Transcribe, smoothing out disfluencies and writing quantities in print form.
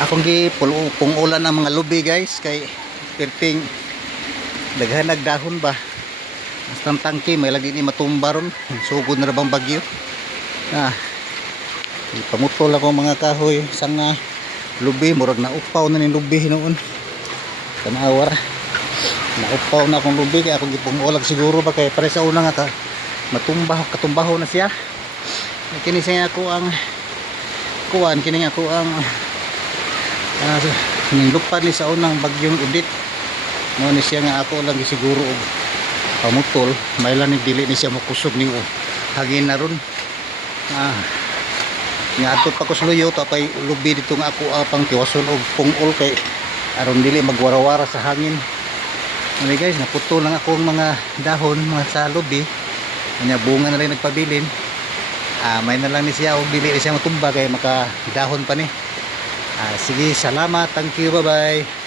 Akong pung ulan ang mga lubi guys kay perting daghan nagdahon ba. Basta tangke may lagi ni matumba ron. Sugod na ra bang bagyo. Ipamutol ako mga kahoy sang lubi murag na upaw na ning lubi noon. Tanawa ra. Naupaw na akong lubi kaya akong gipungulag siguro ba kay pare sa una nga katumbaho na siya. Kini siya ako ang kuan kini ako ang lupad ni sa unang bagyong Udit mo ni siya nga ako lang siguro og pamutol may lang dili ni siya makusog ni hagin na ron nga ato pa kusluyo tapay lubi dito nga ako apang tiwason og pungol kay aron dili magwarawara sa hangin. Ano guys, naputol lang ako ang mga dahon mga sa lubi kanya bunga na rin nagpabilin. May na lang ni siya og dili siya matumba kay makadahon pa ni. Sige, salamat, thank you, bye bye.